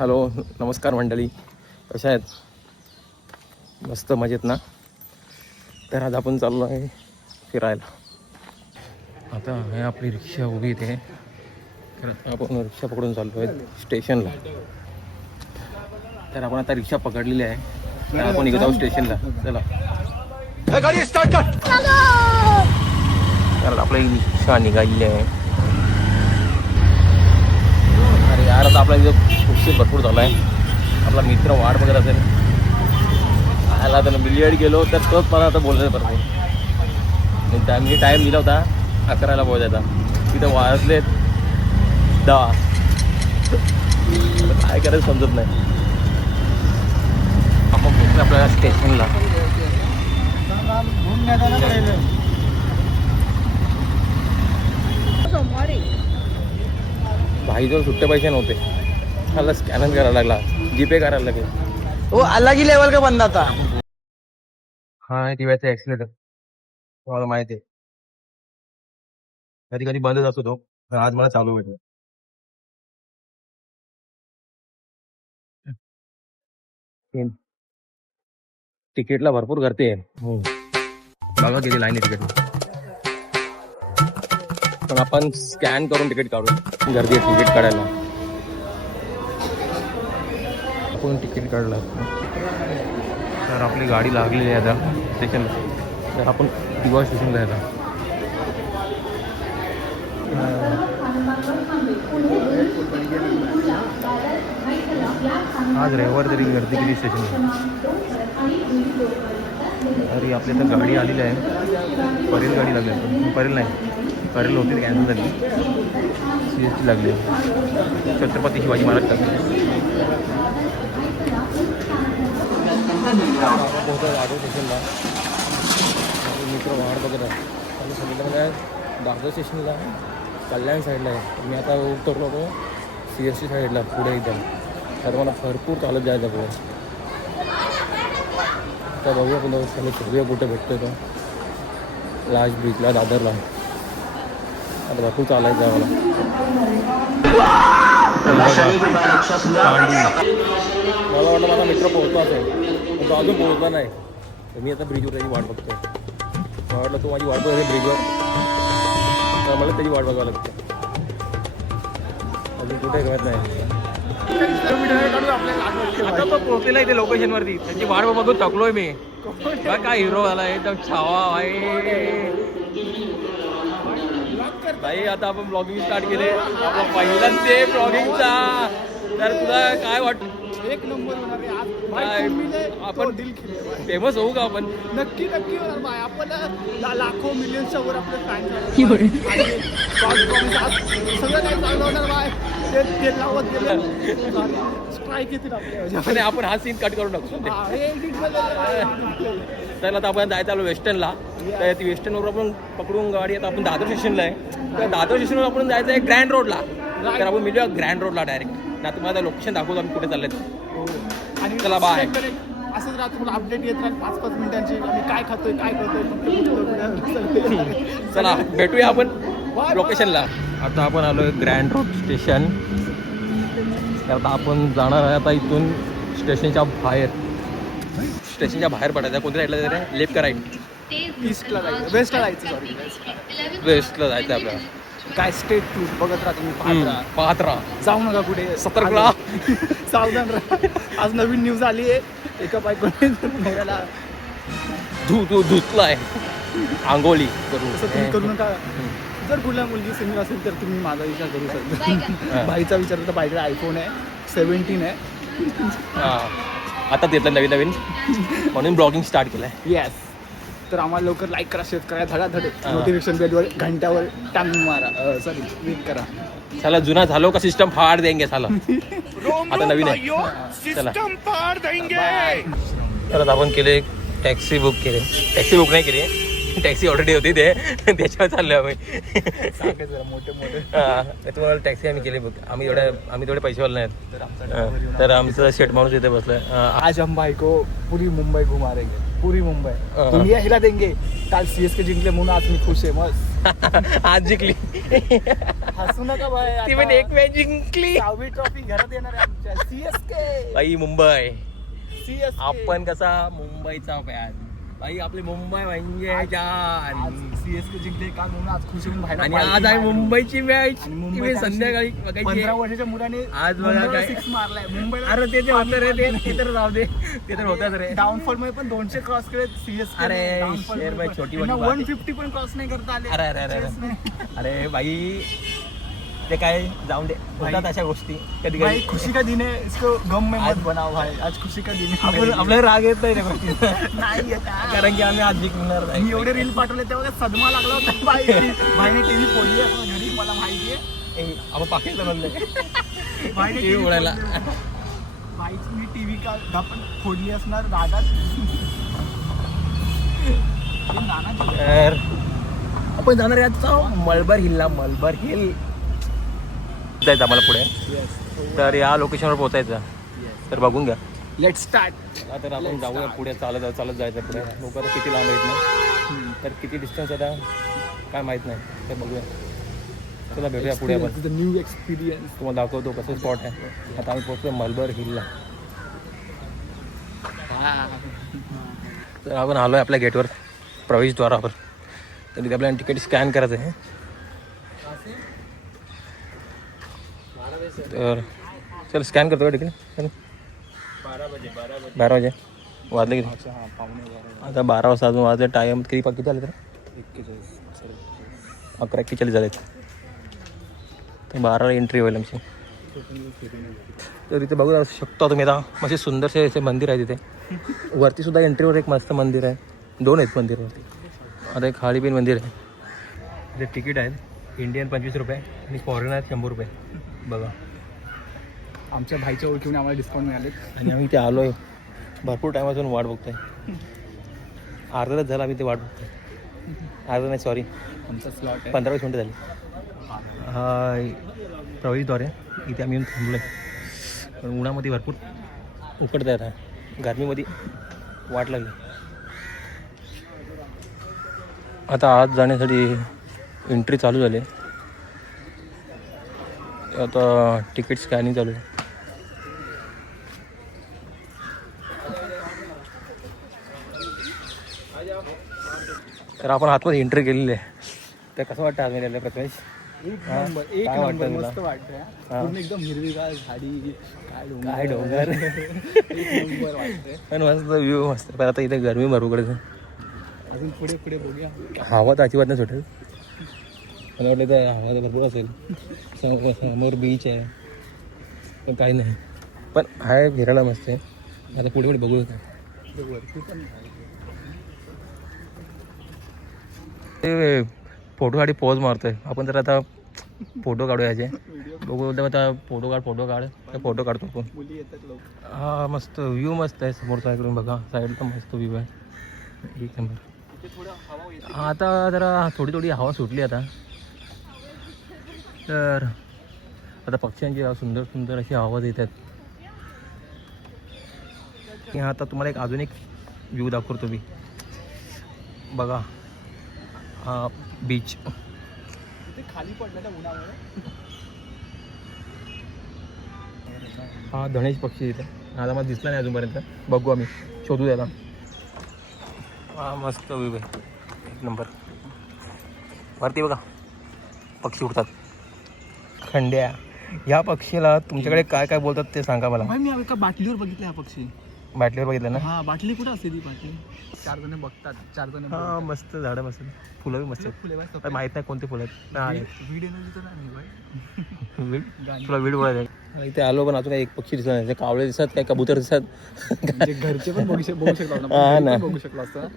Hello नमस्कार मंडळी, कशा आहेत? मस्त मजेत ना? तर आज आपण चाललो आहे फिरायला. आता हे आपली रिक्षा उभी इथे, तर आपण रिक्षा पकडून चाललो आहे स्टेशनला. तर आपण आता रिक्षा पकडलेली आहे, तर आपण निघत आहोत स्टेशनला. चला गाडी स्टार्ट कर. तर आपली रिक्षा निघालेली आहे. अरे यार, आता आपला इथं उशीर भरपूर झाला आहे. आपला मित्र वाट बघत असेल. आला तर मिलियड गेलो तर तोच मला आता बोललं भरपूर. मी टाईम दिला होता 11ला पोहोचायचा, तिथं वाजलेत 10. काय करायचं समजत नाही. आपण भेटलो आपल्याला स्टेशनला. भाईजवळ सुट्टे पैसे नव्हते, मला स्कॅनर करायला लागला, जीपे करायला लागला. वो अलग ही लेवल का बंदा था. हा टीव्हीचा ऍक्सिडेंट तुम्हाला माहिती आहे. कधी कधी बंदच असतो तो, पण आज मला चालू भेटलं. तिकीटला भरपूर गर्दी आहे. हो, बघा किती लाईन आहे तिकीट. पण आपण स्कॅन करून तिकीट काढू. गर्दी आहे तिकीट काढायला. आपण तिकीट काढलं तर आपली गाडी लागलेली आहे आता स्टेशनला. तर आपण दिवा स्टेशनला आहे आता. आज रविवार तरी गर्दी किती स्टेशनला. अरे आपल्या इथं गाडी आलेली आहे, परेल गाडी लागली आहे. परेल नाही, परेल होती कॅन्सल झाली. CST लागली, छत्रपती शिवाजी महाराज लागली. आठव स्टेशनला मित्र वाट बघत आहे. आणि सांगितलं मला दादर स्टेशनला कल्याण साईडला आहे. मी आता उतरलो होतो CST साईडला पुढे एकदम. तर मला भरपूर चालत जायचं पुढे. आता बघूया पुन्हा सगळं कुठे भेटतो तो. लास्ट ब्रिजला, दादरला. आता भरपूर चालायचं आहे मला. मला वाटलं माझा मित्र पोहोचला असेल, पण तो अजून पोहोचला नाही. तर मी आता ब्रिजवर त्याची वाट बघतो. मला वाटलं तू माझी वाट बघ ब्रिजवर, तर मला त्याची वाट बघावं लागते. अजून कुठे कळत नाही. आता तो पोहोचलेला इथे लोकेशनवरती. त्याची वाट बघून थकलोय मी. काय हिरो झाला एकदम छावा भाई. भाई आता आपण ब्लॉगिंग स्टार्ट केले, आपला पहिला ते ब्लॉगिंगचा. तर तुला काय वाटतं? एक नंबर होणार आहे आज. आपण फेमस होऊ का? आपण नक्की नक्की होणार भाई. आपण लाखो मिलियन्सच्या वर आपले फॅन्स आहेत. सगळं काही चांगलं होणार भाई. ते लावत गेलं स्ट्राईक येतील आपल्या. आपण हा सीन कट करून टाकू. तर आता आपण जायचं आलो वेस्टर्नला. तर ती वेस्टर्नवर आपण पकडून गाडी. आता आपण दादर स्टेशनला आहे. तर दादर स्टेशनवर आपण जायचं आहे ग्रँड रोडला. तर आपण मिळूया ग्रँड रोडला डायरेक्ट. ना तुम्हाला लोकेशन दाखवतो आम्ही कुठे चाललेत. आणि चला बाय. असंच राहतं, मला अपडेट येत राहत 5-5 मिनिटांची. आम्ही काय खातोय काय करतोय. चला भेटूया आपण लोकेशनला. आता आपण आलोय ग्रँड रोड स्टेशन. तर आता आपण जाणार आहे आता इथून स्टेशनच्या बाहेर. स्टेशनच्या बाहेर पडायचं. कोणत्या साईडला जायचं? लेफ्ट का राईट? ईस्टला जायचं, वेस्टला जायचं. सॉरी वेस्टला जायचं आपल्याला. काय स्टेट टूर बघत राहतो मी. पाहत राहा, जाऊ नका कुठे. सतर्क राहा, सावधान राहा. आज नवीन न्यूज आली आहे. एका बायकोने नवऱ्याला धुतलाय आंघोळी करून. तसं तुम्ही करू नका. जर कुठल्या मुलगी सिंगल असेल तर तुम्ही माझा विचार करू शकता. बाईचा विचार तर बाईकडे आयफोन आहे, 17 आहे. आता देतलं नवीन नवीन, म्हणून ब्लॉगिंग स्टार्ट केलंय. येस. तर आम्हाला लवकर लाईक करा, शेअर करा, धडाधड नोटिफिकेशन बेलवर घंट्यावर टांग मारा. सॉरी क्लिक करा. चला जुना झालो का सिस्टम फाड़ देंगे. चला आता नवीन आहे. चला तर आपण केले टॅक्सी बुक केली. टॅक्सी बुक नाही केली, टॅक्सी ऑलरेडी होती ते, त्याच्यावर चाललो आम्ही. मोठे मोठे तुम्हाला टॅक्सी आम्ही केली बुक. आम्ही थोडे पैसेवाले नाहीत. तर आमचं शेट माणूस इथे बसलाय. आज हम भाई को पूरी मुंबई घुमा रहे हैं. पूरी मुंबई दुनिया हिला देंगे. काल CSK जिंकले म्हणून आज मी खुश आहे. मस्त आज जिंकली. हसू नका बाय. ती पण एक मॅच जिंकली. 6वी ट्रॉफी घरात येणार आहे. CSK भाई मुंबई. CSK आपण कसा मुंबईचा फॅन भाई. आपली मुंबई म्हणजे जान. CSK जिंकले काल म्हणून आज खुशी होऊन बाहेर आणि आज आहे मुंबईची मॅच. आणि मुंबई संध्याकाळी 15 वर्षाच्या मुलाने आज बघा काय 6 मारलाय मुंबईला. अरे ते होतं रे ते तर जाऊ दे. ते तर होतच रे. डाऊनफॉल मध्ये पण 200 क्रॉस केले CSK. अरे, शेर भाई छोटी मोठी बात आहे. 150 पण क्रॉस नाही करता आले. अरे अरे अरे अरे अरे भाई ते काय जाऊन दे. होतात अशा गोष्टी कधी भाई कधी. खुशी का दिन है, इसको गम में मत बनाओ भाई. आज खुशी का दिन है. आपण आपल्याला राग येत नाही त्या गोष्टी. नाही येत आहे. कारण की आम्ही आज जिंकणार मी नाही. एवढे रील पाठवले तेव्हा सदमा लागला होता भाई. भाईने टीव्ही फोडली असं घरी मला माहिती आहे. आपण पाकिस्तान म्हणले भाईने TV उडायला. भाईची मी टीव्ही का आपण फोडली असणार रागात. हे नानाची. तर आपण जाणार याचा मलबार हिलला. मलबार हिल जायचं आम्हाला पुढे. तर या लोकेशनवर पोहोचायचं. तर बघून घ्या. Let's start. तर आपण जाऊया पुढे. चालत जायचं पुढे. लोक आता किती लांब आहेत ना. तर किती डिस्टन्स आता काय माहीत नाही. ते बघूया. चला भेटूया पुढे आपण. New experience. तुम्हाला दाखवतो कसं स्पॉट आहे. आता आम्ही पोहोचलो मलबार हिलला. तर आपण आलो आहे आपल्या गेटवर प्रवेशद्वारावर. तर तिथे आपल्याला तिकीट स्कॅन करायचं आहे. तर चल स्कॅन करतो का तिकीट. 12 वाजे वाजले किती. आता 12 वाजता अजून वाजले. टाईम किती आले तर 11:41 झाले. तर 12ला एंट्री होईल आमची. तर इथे बघू शकतो तुम्ही आता. मस्त सुंदरसे असे मंदिर आहे तिथे. वरती सुद्धा एंट्रीवर एक मस्त मंदिर आहे. 2 आहेत मंदिर वरती. आता एक खाडीबीन मंदिर आहे. इथे तिकीट आहेत इंडियन 25 रुपये आणि फॉरेनर 100 रुपये. बघा आमच्या भाईच्या ओळखीने आम्हाला डिस्काउंट मिळाले. आणि आम्ही इथे आलो आहे. भरपूर टायमापासून वाट बघतोय. अर्धा तास झाला आम्ही ते वाट बघतोय. अर्धा नाही सॉरी आमचा स्लॉट आहे. 15-20 मिनटं झाली. हा प्रवेशद्वार आहे. इथे आम्ही येऊन थांबलो आहे. पण उन्हामध्ये भरपूर उकडत आहे. आता गरमीमध्ये वाट लागली. आता आत जाण्यासाठी एंट्री चालू झाली. आता तिकीट स्कॅनिंग चालू आहे. तर आपण आतमध्ये एंट्री केलेली आहे. तर कसं वाटतं आतमध्ये प्रथमेश. एक हा, नंबर एक काय वाटतं नंबर तुला? मस्त वाटतंय. हा. पूर्ण एकदम हिरवीगार झाडी. काय डोंगर. एक नंबर वाटतंय. पण मस्त व्ह्यू मस्त. पण आता इथे गरमी भरपूर आहे. अजून पुढे पुढे बघूया. हवा तर अजिबात नाही सुटेल. मला वाटलं तर हवा तर भरपूर असेल. समोर बीच आहे. पण काही नाही. पण आहे फिरायला मस्त आहे. आता पुढे पुढे बघू. वरती पण ते फोटोसाठी पॉज मारतोय आपण. तर आता फोटो काढूया याचे. बघू आता फोटो काढ. तर फोटो काढतो आपण. मुली येतात लोक. हा मस्त व्ह्यू मस्त आहे. समोरचा इकडून बघा. साईडला मस्त व्ह्यू आहे. एक नंबर. तिथे थोडं हवा येते. आता जरा थोडी हवा सुटली आता. तर आता पक्ष्यांची सुंदर सुंदर अशी आवाज येतात. की आता तुम्हाला एक अजून एक व्ह्यू दाखवतो मी. बघा हा बीच. तिथे खाली पडलं त्या उन्हामुळे. हा धनेश पक्षी इथे. आता मला दिसला नाही अजूनपर्यंत. बघू आम्ही शोधू त्याला. हा मस्त व्ह्यू आहे. एक नंबर. वरती बघा पक्षी उडतात. खंड्या. ह्या पक्षीला तुमच्याकडे काय काय बोलतात ते सांगा मला. भाई मी एका बाटलीवर बघितला हा पक्षी. बाटलीवर बघितलं ना. हा बाटली कुठं असते ती बाटली. 4 जण बघतात. 4 जण हा मस्त झाडं मस्त. फुलं बी मस्त आहेत. फुले भाई पण माहीत नाही कोणते फुलं आहेत. हा, वीड एनर्जी तर नाही भाई. वीड. तुला वीड बोलायचं. इथे आलो पण अजून काही एक पक्षी दिसत नाही. कावळे दिसतात काय कबूतर दिसतात. म्हणजे घरचे पण बघू शकतो आपण. हा ना. घरी पण बघू शकलो असतं.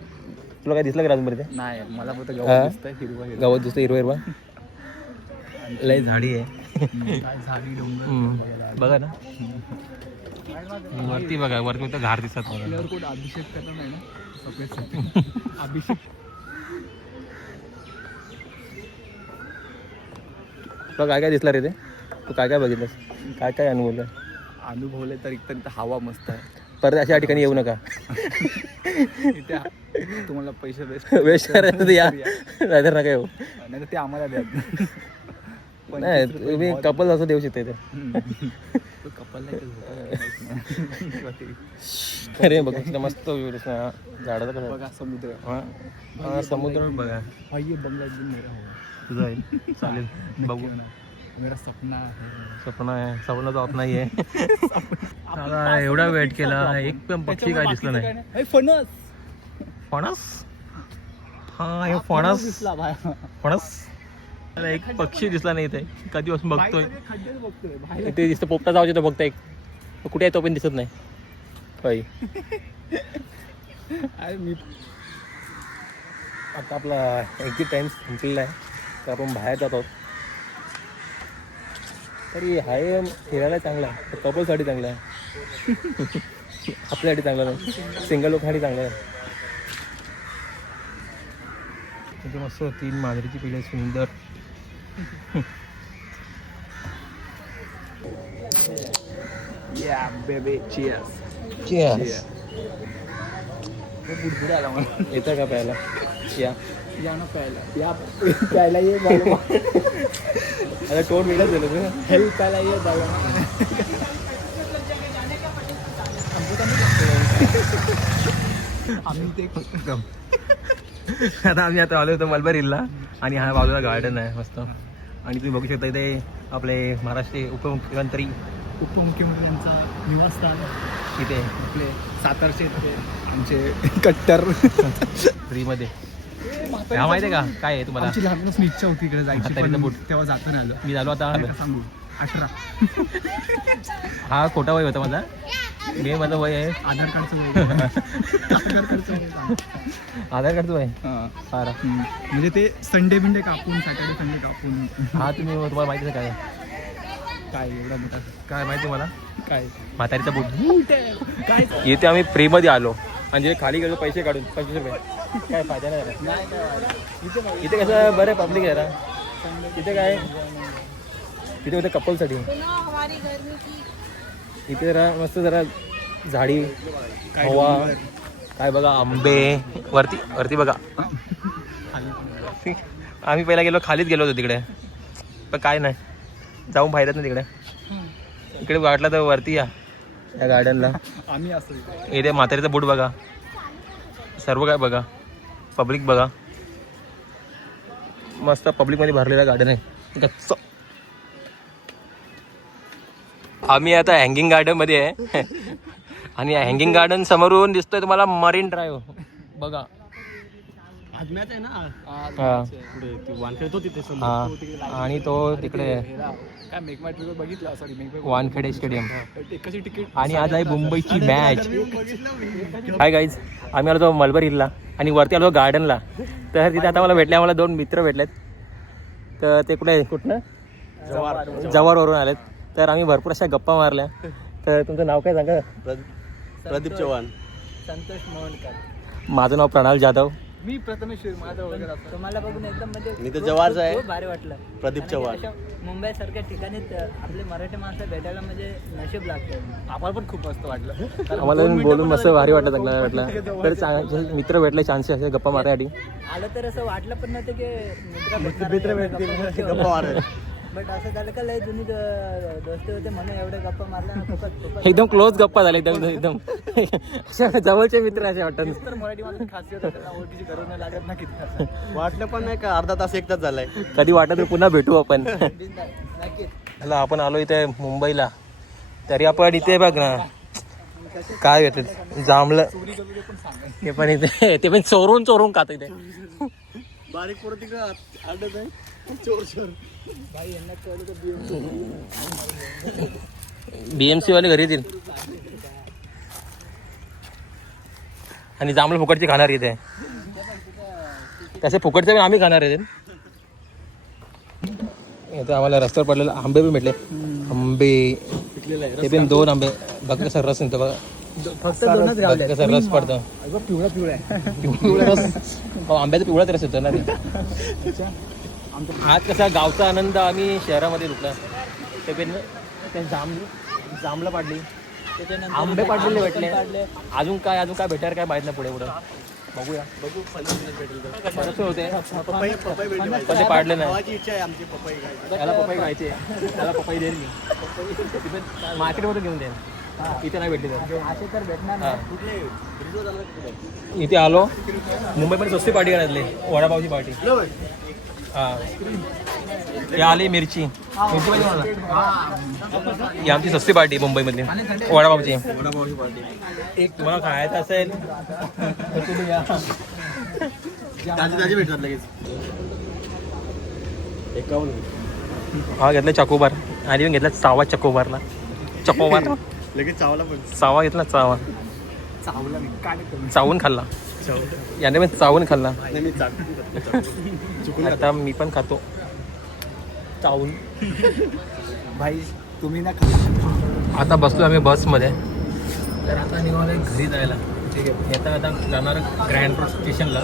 तुला काय दिसलं का अजूनपर्यंत. नाही मला फक्त हा? गवत दिसतंय हिरवं हिरवं. गावात दिसतं हिरवा हिरवा. लय झाडी आहे. झाडी डोंगर. बघा ना वरती बघा. वरती फक्त घार दिसतात. आपल्यावर कोण अभिषेक करणार नाही ना. सफेद अभिषेक. तुला काय काय दिसलं रे ते. तू काय काय बघितलंस. काय काय अनुभवलं. अनुभवले तर इथं हवा मस्त आहे. परत अशा ठिकाणी येऊ नका. इथे तुम्हाला पैसे वेस्ट करायचं तर या नाहीतर नका येऊ. नाही तर ते आम्हाला द्या. नाही तुम्ही कपल असं देऊ शकता इथे. अरे बघा इथं मस्त व्ह्यू दिसणार झाडाचं कसं बघा समुद्र. हा समुद्र बघा ये बंगला एकदम मेरा हो. तुझं आहे चालेल बघू. मेरा सपना है. स्वप्न आहे स्वप्न जात नाहीये. आता एवढा वेट केला एक पण पक्षी काय दिसलं नाही. हे फणस. फणस हा हे फणस दिसला बाहेर. फणस मला एक पक्षी दिसला नाही इथे कधीपासून बघतोय. खड्डेच बघतोय बाहेर. इथे दिसतं पोपटा जाऊ तो बघता एक कुठे आहे तो पण दिसत नाही. होय अरे मी आता आपला एक्झिट टाइम संपलेला आहे तर आपण बाहेर जात आहोत. तरी हाय फिरायला चांगला आहे कपलसाठी चांगला आहे. आपल्यासाठी चांगला नाही सिंगल लोकांसाठी चांगला आहे. तिथे मस्त 3 मांजरीची पिल्ले आहेत, सुंदर. या बेबी चिअर्स. Cheers. बुडबुडे आला मला. येतं का प्यायला या या ना प्यायला. या प्यायला ये बाबा. आता टोन वेगळंच झालं तुझं. हेल्प प्यायला ये बाबा. आम्ही ते आता आम्ही आता आलो होतो मलबार हिलला आणि हा बाजूला गार्डन आहे मस्त. आणि तुम्ही बघू शकता इथे आपले महाराष्ट्र उपमुख्यमंत्री उपमुख्यमंत्र्यांचा निवासस्थान इथे आपले सातारचे ते आमचे कट्टर. फ्रीमध्ये हा माहिती आहे का काय आहे तुम्हाला. आमची लहानपासून इच्छा होती इकडे जायची म्हातारीचं पण बूट. तेव्हा जाता नाही आलं. मी झालो आता काय सांगू 18. हा खोटा वय होता माझा. मी माझं वय आहे आधार कार्डचं वय. आधार कार्डचं वय सांग. आधार कार्डचं वय हां. फार. म्हणजे ते संडे बिंडे कापून सॅटर्डे संडे कापून. हा तुम्हाला माहिती आहे काय काय एवढा मोठा काय माहिती तुम्हाला काय म्हातारीचा बूट. काय इथे आम्ही फ्रीमध्ये आलो म्हणजे खाली गेलो पैसे काढून 25 रुपये काय फायदा नाही झाला. इथे कसं बरं पब्लिक आहे ना इथे काय इथे होतं कपलसाठी. इथे जरा मस्त जरा झाडी हवा काय बघा आंबे वरती वरती बघा. आम्ही पहिला गेलो खालीच गेलो होतो तिकडे पण काय नाही जाऊन फायदाच नाही तिकडे. इकडे वाटलं तर वरती या गार्डनला. आम्ही असं इथे म्हातारीचा बूट बघा सर्व काय बघा पब्लिक बघा मस्त पब्लिकमध्ये भरलेला गार्डन आहे गच्च. आम्ही आता हँगिंग गार्डनमध्ये आहे आणि हँगिंग गार्डन समोरून दिसतोय तुम्हाला मरीन ड्राईव्ह बघा. आजम्यात आहे ना. हा वानखेडे तो तिथे हा आणि तो तिकडे काय मेक माय ट्रिप बघितला. सॉरी मेक माय वानखेडे स्टेडियम. कशी तिकीट. आणि आज आहे मुंबईची मॅच. हाय गाईज आम्ही आलो तो मलबार हिलला आणि वरती आलो गार्डनला. तर तिथे आता मला भेटले आम्हाला 2 मित्र भेटलेत. तर ते कुठनं जव्हारवरून आलेत. तर आम्ही भरपूर अशा गप्पा मारल्या. तर तुमचं नाव काय सांगा. प्रदीप चव्हाण. संतोष मोहनकर. माझं नाव प्रणाल जाधव. मी प्रथमेश माझा वगैरे. तुम्हाला बघून एकदम म्हणजे मी तर जव्हारचा आहे. खूप भारी वाटलं. प्रदीप चव्हाण. मुंबई सारख्या ठिकाणी आपले मराठी माणसं भेटायला म्हणजे नशीब लागतं. आम्हाला पण खूप मस्त वाटलं. आम्हाला बोलून मस्त भारी वाटलं चांगलं वाटलं. तर चांगले मित्र भेटले छानसे असे गप्पा मारण्यासाठी. आलं तर असं वाटलं पण नव्हतं की मित्र भेटतील गप्पा मारायला. बट असं झालं का लय जुनी दोस्ती होते म्हणून एवढे गप्पा मारल्या ना खूपच एकदम क्लोज गप्पा झाले एकदम अशा जवळचे मित्र असे वाटतात. तर मराठी माणूस खासियत आहे, त्यांना ओळखीची गरज नाही लागत ना किती. वाटलं पण नाही का अर्धा तास 1 तास झालाय. कधी वाटत तर पुन्हा भेटू आपण. नक्कीच. हॅलो आपण आलो इथे मुंबईला. तरी आपण इथे बघ ना काय येते जांभलं ते पण इथे ते पण चोरून खात इथे. बारीक पोरं तिकडे आडत आहे. चोर भाई यांना कळलं तर BMC वाले घरी येतील आणि जांभळं फुकटचे खाणार इथे. तसे फुकटचे पण आम्ही खाणार आहे. इथे आम्हाला रस्त्यावर पडलेले आंबे पण भेटले. आंबे ते पण 2 आंबे बघ कसं रस निघतो बघा. फक्त 2च बघ गावले. कसं रस पडतो. पिवळा पिवळा आहे. पिवळा रस आंब्याचा पिवळाच रस येतो ना रे. आज कसा गावचा आनंद आम्ही शहरामध्ये लुटला. ते पण ते जांभळं पाडली त्याच्यानंतर आंबे पाडलेले भेटले. अजून काय भेटायला काय माहित नाही पुढे बघूया बघू 50 भेटेल तर. बरेचसे होते पपई भेटली पण ते पाहिजे. पाडले नाही. भावाची इच्छा आहे आमची पपई खायची. त्याला पपई खायची आहे. त्याला पपई देईल मी मार्केटमध्ये घेऊन देईन. इथे नाही भेटली तर असे तर भेटणार हां. नाही. कुठले रिझो झाला कुठे इथे आलो मुंबईमध्ये स्वस्ती पार्टी करायची वडापावची पार्टी. हां ही आली मिरची पाहिजे मला. ही आमची स्वस्ती पार्टी मुंबईमधली वडापावची. वडापावची पार्टी. एक तुम्हाला खायचं असेल तर तुम्ही या. ताजी भेटतात लगेच. 51. हा घेतला चकोबार आणि पण घेतला चावा चकोबारला. चकोबार लगेच चावला पण. चावा घेतला चावा चावला मी काय चावून खाल्ला. याने पण चावून खाल्ला. नाही मी चुकून आता मी पण खातो चावून. भाई तुम्ही ना आता बसलो आम्ही बसमध्ये. तर आता निघालो घरी जायला. ठीक आहे येता आता जाणार ग्रँड रोड स्टेशनला.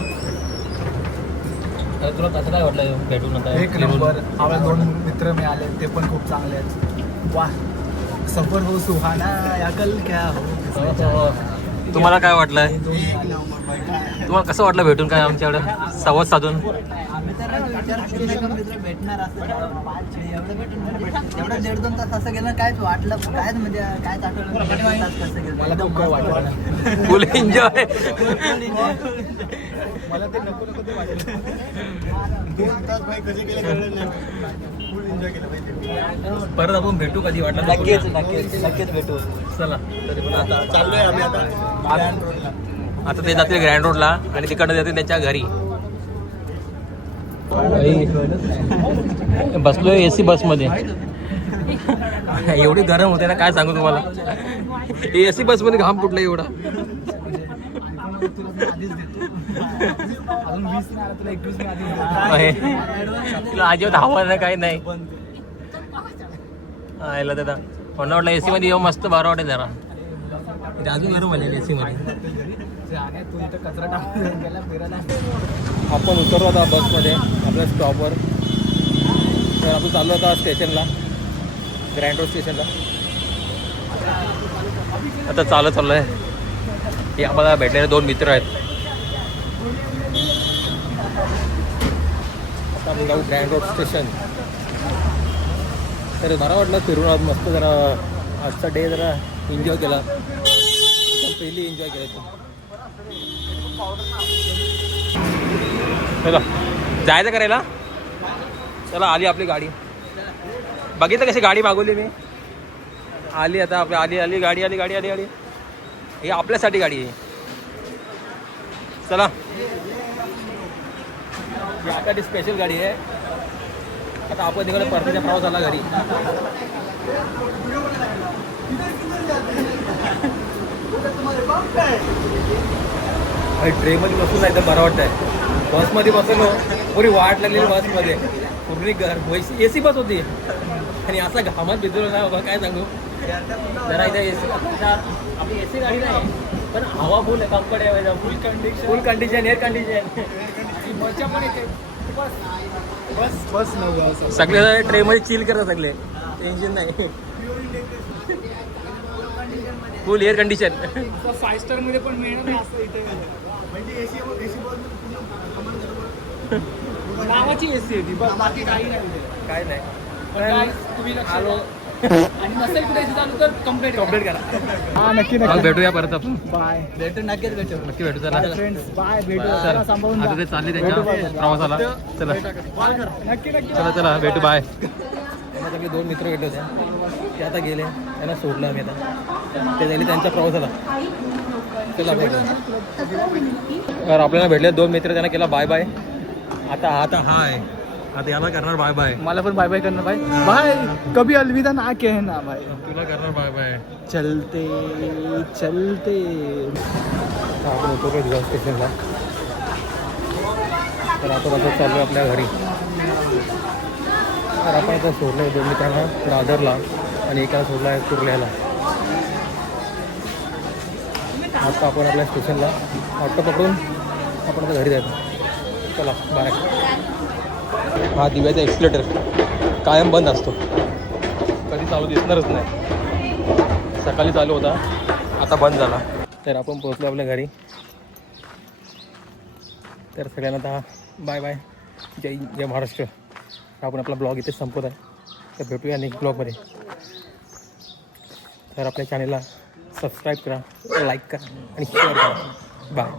तर तुला कसं काय वाटलं भेटून आता एक नंबर. आपले 2 मित्र मिळाले ते पण खूप चांगले आहेत. वा सफर हो सुहाना या कल क्या हो. तुम्हाला काय वाटलं एक नंबर बाई. तुम्हाला कसं वाटलं भेटून काय आमच्याकडं संवाद साधून. आम्ही तर विचार केला का मित्र भेटणार असं एवढं भेटून म्हणजे एवढं 1.5-2 तास असं गेलं कायच वाटलं कायच म्हणजे कायच आठवलं तास कसं गेलं मला खूप काय वाटलं. फुल एन्जॉय. मला ते नको नको ते वाटलं. 2 तास बाई कसे गेले कळलं नाही. फुल एन्जॉय केलं पाहिजे. परत आपण भेटू कधी वाटलं तर नक्कीच बोलूया. नक्कीच नक्कीच भेटू. चला तरी पण आता चाललोय आम्ही आता ग्रँड रोडला. आता ते जातील ग्रँड रोडला आणि तिकडनं जातील त्याच्या घरी. बसलोय AC बसमध्ये. एवढी गरम होते ना काय सांगू तुम्हाला. AC बसमध्ये घाम फुटला एवढा. अजून 20 नाही आला तुला 21 मी आधी आहे. तिला अजिबात हवा नाही काही नाही. याला दादा मला वाटलं AC मध्ये येऊ मस्त बरं वाटेल जरा. इथे अजून गरम आले AC मध्ये. तू इथं कचरा टाकून गेला फिरायला. आपण उतरलो आता बसमध्ये आपल्या स्टॉपवर. तर आपण चाललो आता स्टेशनला ग्रँड रोड स्टेशनला. आता चाललो आहे. हे आम्हाला भेटलेले 2 मित्र आहेत. आता आपण जाऊ ग्रँड रोड स्टेशन. तर बरं वाटलं फिरून आज मस्त जरा आजचा डे जरा एन्जॉय केला. पहिली एन्जॉय केला तो. चला जायचं करायला. चला आली आपली गाडी. बघितलं कशी गाडी मागवली मी. आली आता आपली आली गाडी आली. ही आपल्यासाठी गाडी आहे. चला ही आपल्यासाठी स्पेशल गाडी आहे. आता आपण निघालो परतीच्या प्रवासाला घरी. ट्रेनमध्ये बसून नाही तर बरं वाटतंय. बसमध्ये बसलो पुरी वाट लागलेली बसमध्ये. पूर्ण AC बस होती आणि असा घामात भिजलो ना बाबा काय सांगू. जरा इथे AC आपली AC गाडी नाही पण हवा फुल आहे. कम्फर्ट आहे. फुल कंडिशन एअर कंडिशन. मजा पण येते. बस नव्हतं सगळे ट्रेनमध्ये चिल करतात सगळे. टेन्शन नाही. फुल एअर कंडिशन. 5 स्टार मध्ये पण मिळणार नाही असं इथे. म्हणजे एसी नावाची AC होती बस बाकी काही नाही. काय नाही. पण तुम्ही आलो आणि नसेल कुठे चालू तर कंप्लेंट करा. हा नक्की मग भेटूया परत आपण. बाय. भेटू नक्कीच भेटू. नक्की भेटू. चला फ्रेंड्स बाय. भेटू. चला. जरा सांभाळून आता ते चालले त्यांच्या प्रवासाला. चला नक्की चला भेटू. बाय. माझ्याकडे 2 मित्र भेटले होते. ते आता गेले. त्यांना सोडलं आम्ही आता. ते झाले त्यांच्या प्रवासाला. चला भेटू. तर आपल्याला भेटले 2 मित्र. त्यांना केला बाय बाय. आता हा आहे. आता याला करणार बाय बाय. मला पण बाय बाय करणार भाई. भाई कभी अलविदा ना कहना भाई. तुला करणार बाय बाय. चलते आपण उतरलो दिवा स्टेशनला. तर आपण आता चाललो आपल्या घरी. तर आपण आता सोडलं आहे 2 मित्रांना दादरला आणि एकाला सोडला आहे कुर्ल्याला. आता आपण आपल्या स्टेशनला ऑटो पकडून आपण आता घरी जायचं. चला बाय. हा दिव्याचा एक्सिलेटर कायम बंद असतो. कधी चालू दिसणारच नाही. सकाळी चालू होता आता बंद झाला. तर आपण पोहोचलो आपल्या घरी. तर सगळ्यांना आता बाय बाय, जय महाराष्ट्र. आपण आपला ब्लॉग इथे संपत आहे. तर भेटूया नेक्स्ट ब्लॉगमध्ये. तर आपल्या चॅनलला सबस्क्राईब करा, लाईक करा आणि शेअर करा. बाय.